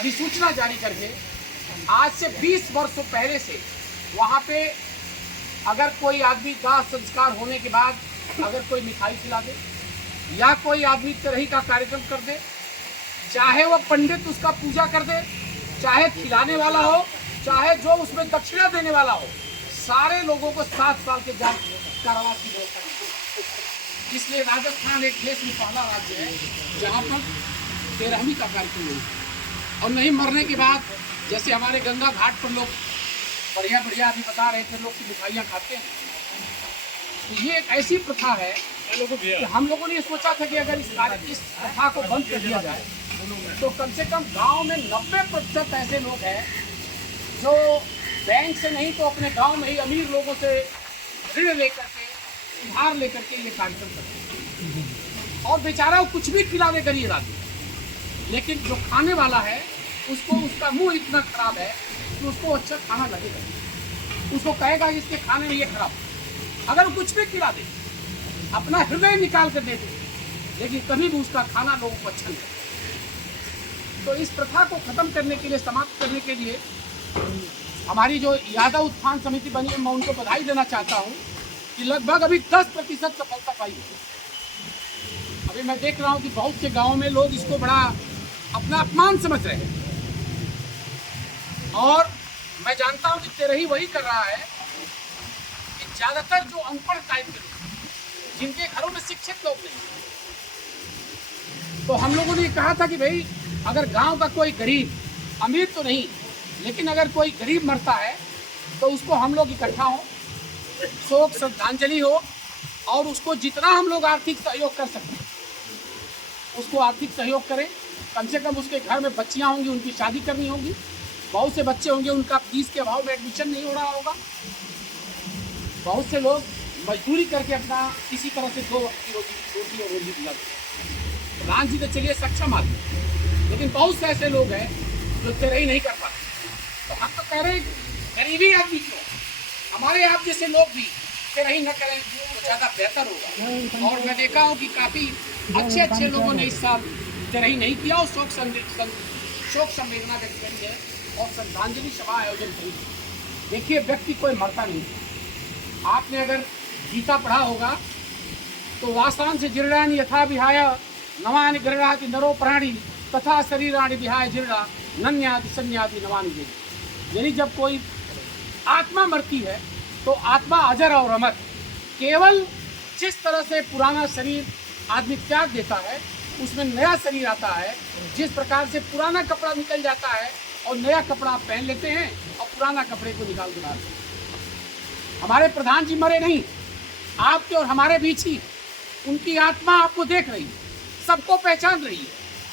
अधिसूचना जारी करके आज से 20 वर्षों पहले से वहाँ पे अगर कोई आदमी दाह संस्कार होने के बाद अगर कोई मिठाई खिला दे या कोई आदमी तिरही का कार्यक्रम कर दे, चाहे वह पंडित उसका पूजा कर दे, चाहे खिलाने वाला हो, चाहे जो उसमें दक्षिणा देने वाला हो, सारे लोगों को 7 साल के जेल कारावास की व्यवस्था की। इसलिए राजस्थान एक देश में पहला राज्य है जहाँ पर तेरहवीं का कार्यक्रम हो। और नहीं मरने के बाद जैसे हमारे गंगा घाट पर लोग बढ़िया बढ़िया अभी बता रहे थे लोग की मिठाइयाँ खाते हैं, तो ये एक ऐसी प्रथा है कि हम लोगों ने सोचा था कि अगर इस प्रथा को बंद कर दिया जाए तो कम से कम गांव में 90% ऐसे लोग हैं जो बैंक से नहीं तो अपने गांव में ही अमीर लोगों से ऋण लेकर के उधार लेकर के ये कार्यक्रम करते हैं और बेचारा वो कुछ भी खिला दे गरीब आदमी, लेकिन जो खाने वाला है उसको उसका मुंह इतना खराब है कि उसको अच्छा खाना लगेगा, उसको कहेगा कि इसके खाने में ये खराब। अगर वो कुछ भी खिला दे, अपना हृदय निकाल कर दे दे, लेकिन कभी भी उसका खाना लोगों को अच्छा नहीं। तो इस प्रथा को खत्म करने के लिए, समाप्त करने के लिए हमारी जो यादव उत्थान समिति बनी है, मैं उनको बधाई देना चाहता हूँ कि लगभग अभी 10% सफलता पाई है। अभी मैं देख रहा हूँ कि बहुत से गाँव में लोग इसको बड़ा अपना अपमान समझ रहे हैं और मैं जानता हूँ कि तेरही वही कर रहा है कि ज़्यादातर जो अनपढ़ टाइप के लोग, जिनके घरों में शिक्षित लोग नहीं, तो हम लोगों ने कहा था कि भाई अगर गांव का कोई गरीब, अमीर तो नहीं लेकिन अगर कोई गरीब मरता है तो उसको हम लोग इकट्ठा हो, शोक श्रद्धांजलि हो और उसको जितना हम लोग आर्थिक सहयोग कर सकते हैं उसको आर्थिक सहयोग करें। कम से कम उसके घर में बच्चियां होंगी, उनकी शादी करनी होगी, बहुत से बच्चे होंगे उनका फीस के अभाव में एडमिशन नहीं हो रहा होगा, बहुत से लोग मजदूरी करके अपना किसी तरह से 2 वक्त की रोटी और रोजी दिलाते हैं। प्रधान जी तो चलिए सक्षम आदमी, लेकिन बहुत से ऐसे लोग हैं जो तेरही नहीं कर पाते। तो हम तो कह रहे हैं गरीबी आदमी क्यों, हमारे आप जैसे लोग भी तेरही न करें तो ज़्यादा बेहतर होगा। और मैं देखा हूँ कि काफ़ी अच्छे लोगों ने इस साल तेरही नहीं किया और शोक संवेदना व्यक्त करी है और श्रद्धांजलि सभा आयोजन करी। देखिए व्यक्ति कोई मरता नहीं। आपने अगर गीता पढ़ा होगा तो वासांश से जीर्णानि यथा विहाय नवानि गृह्णाति नरो प्राणी तथा शरीराणि विहाय जीर्णा नन्यादि सन्यादि नवानि देवी। यानी जब कोई आत्मा मरती है तो आत्मा अजर और अमर, केवल जिस तरह से पुराना शरीर आदमी त्याग देता है उसमें नया शरीर आता है, जिस प्रकार से पुराना कपड़ा निकल जाता है और नया कपड़ा आप पहन लेते हैं और पुराना कपड़े को निकाल के डालते हैं। हमारे प्रधान जी मरे नहीं, आपके और हमारे बीच ही उनकी आत्मा आपको देख रही है, सबको पहचान रही है,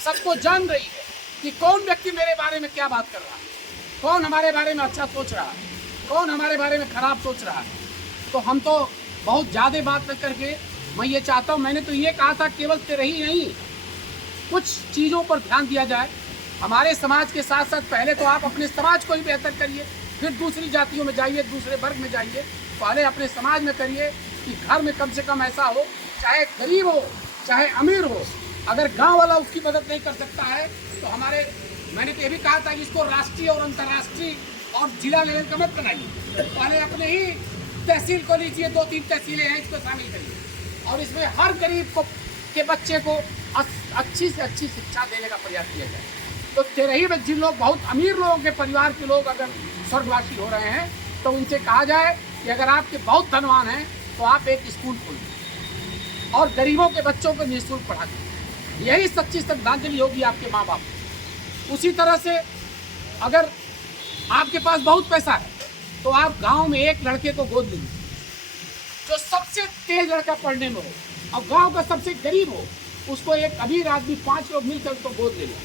सबको जान रही है कि कौन व्यक्ति मेरे बारे में क्या बात कर रहा है, कौन हमारे बारे में अच्छा सोच रहा है, कौन हमारे बारे में खराब सोच रहा है। तो हम तो बहुत ज़्यादा बात न करके मैं ये चाहता हूँ, मैंने तो ये कहा था केवल तेरही नहीं, कुछ चीज़ों पर ध्यान दिया जाए। हमारे समाज के साथ साथ पहले तो आप अपने समाज को ही बेहतर करिए, फिर दूसरी जातियों में जाइए, दूसरे वर्ग में जाइए, पहले अपने समाज में करिए कि घर में कम से कम ऐसा हो, चाहे गरीब हो चाहे अमीर हो, अगर गांव वाला उसकी मदद नहीं कर सकता है तो मैंने तो ये भी कहा था कि इसको राष्ट्रीय और अंतर्राष्ट्रीय और जिला लेवल का मत बनाइए, पहले अपने ही तहसील को लीजिए, 2-3 तहसीलें हैं इसको शामिल करिए और इसमें हर गरीब के बच्चे को अच्छी से अच्छी शिक्षा देने का प्रयास किया जाए। तो तेरही में जिन लोग बहुत अमीर लोगों के परिवार के लोग अगर स्वर्गवासी हो रहे हैं तो उनसे कहा जाए कि अगर आपके बहुत धनवान हैं तो आप एक स्कूल खोलिए और गरीबों के बच्चों को निःशुल्क पढ़ा दें। यही सच्ची श्रद्धांजलि होगी आपके माँ बाप को। उसी तरह से अगर आपके पास बहुत पैसा है तो आप गांव में एक लड़के को गोद लीजिए जो सबसे तेज लड़का पढ़ने में हो और गांव का सबसे गरीब हो, उसको एक अमीर आदमी 5 लोग मिलकर उसको गोद ले लें,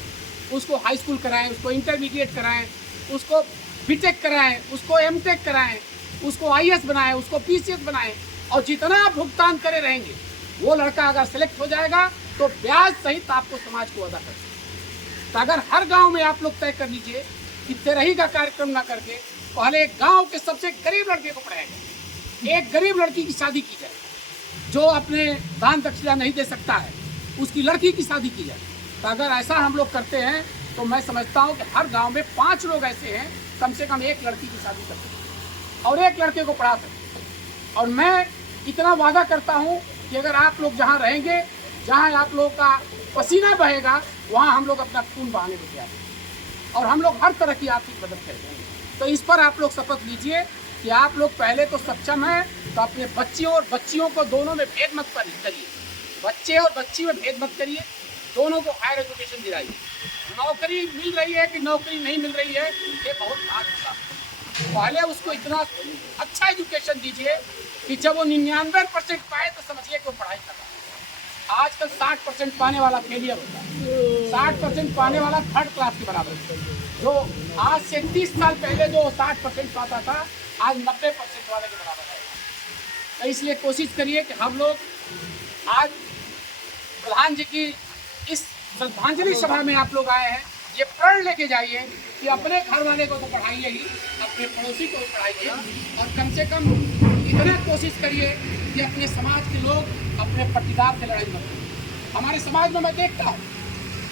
उसको हाई स्कूल कराएं, उसको इंटरमीडिएट कराएं, उसको बीटेक कराएं, उसको एमटेक कराएं, उसको आईएएस बनाएं, उसको पीसीएस बनाएं और जितना आप भुगतान करे रहेंगे वो लड़का अगर सेलेक्ट हो जाएगा तो ब्याज सहित आपको समाज को अदा कर। तो अगर हर गांव में आप लोग तय कर लीजिए कि तेरही का कार्यक्रम ना करके पहले एक गांव के सबसे गरीब लड़के को पढ़ाया जाए, एक गरीब लड़की की शादी की जाए, जो अपने दान दक्षिणा नहीं दे सकता है उसकी लड़की की शादी की जाए। तो अगर ऐसा हम लोग करते हैं तो मैं समझता हूँ कि हर गांव में 5 लोग ऐसे हैं कम से कम एक लड़की की शादी कर सकते और एक लड़के को पढ़ा सकते। और मैं इतना वादा करता हूँ कि अगर आप लोग जहाँ रहेंगे, जहाँ आप लोग का पसीना बहेगा, वहाँ हम लोग अपना खून बहाने को तैयार हैं और हम लोग हर तरह की आर्थिक मदद करेंगे। तो इस पर आप लोग शपथ लीजिए कि आप लोग पहले तो सक्षम हैं, तो अपने बच्चियों और बच्चियों को दोनों में भेद मत करिए, बच्चे और बच्ची में भेद मत करिए, दोनों को हायर एजुकेशन दिलाइए। नौकरी मिल रही है कि नौकरी नहीं मिल रही है, ये बहुत बात होगा। पहले उसको इतना अच्छा एजुकेशन दीजिए कि जब वो 99% पाए तो समझिए कि वो पढ़ाई कर रहा है। आजकल 60% पाने वाला फेलियर होता है, 60% पाने वाला थर्ड क्लास के बराबर है। जो आज से 30 साल पहले जो 60% पाता था, आज 90% वाले के बराबर है। तो इसलिए कोशिश करिए कि हम लोग आज प्रधान जी की इस श्रद्धांजलि सभा में आप लोग आए हैं, ये प्रण लेके जाइए कि अपने घर वाले को तो पढ़ाइए ही, अपने पड़ोसी को भी पढ़ाइए और कम से कम इतना कोशिश करिए कि अपने समाज के लोग अपने पट्टीदार से लड़ाई मत करें। हमारे समाज में मैं देखता हूँ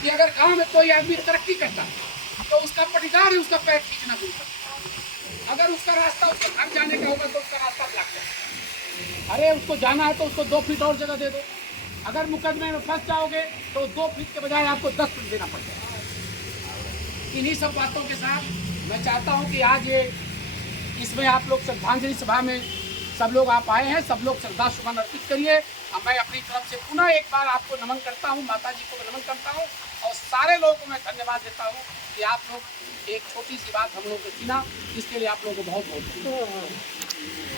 कि अगर गांव में कोई आदमी तरक्की करता है तो उसका पट्टीदार ही उसका पैर खींचना शुरू करता है। अगर उसका रास्ता उसके घर जाने का होगा तो उसका रास्ता ब्लॉक करता है। अरे उसको जाना है तो उसको 2 फीट और जगह दे दो। अगर मुकदमे में फंस जाओगे तो 2 फीट के बजाय आपको 10 फीट देना पड़ेगा। इन्हीं सब बातों के साथ मैं चाहता हूं कि आज ये इसमें आप लोग श्रद्धांजलि सभा में सब लोग आप आए हैं, सब लोग श्रद्धा सुमन अर्पित करिए। और मैं अपनी तरफ से पुनः एक बार आपको नमन करता हूं, माता जी को नमन करता हूं और सारे लोगों को मैं धन्यवाद देता हूं कि आप लोग एक छोटी सी बात हम लोग को सुना, इसके लिए आप लोगों को बहुत बहुत धन्यवाद।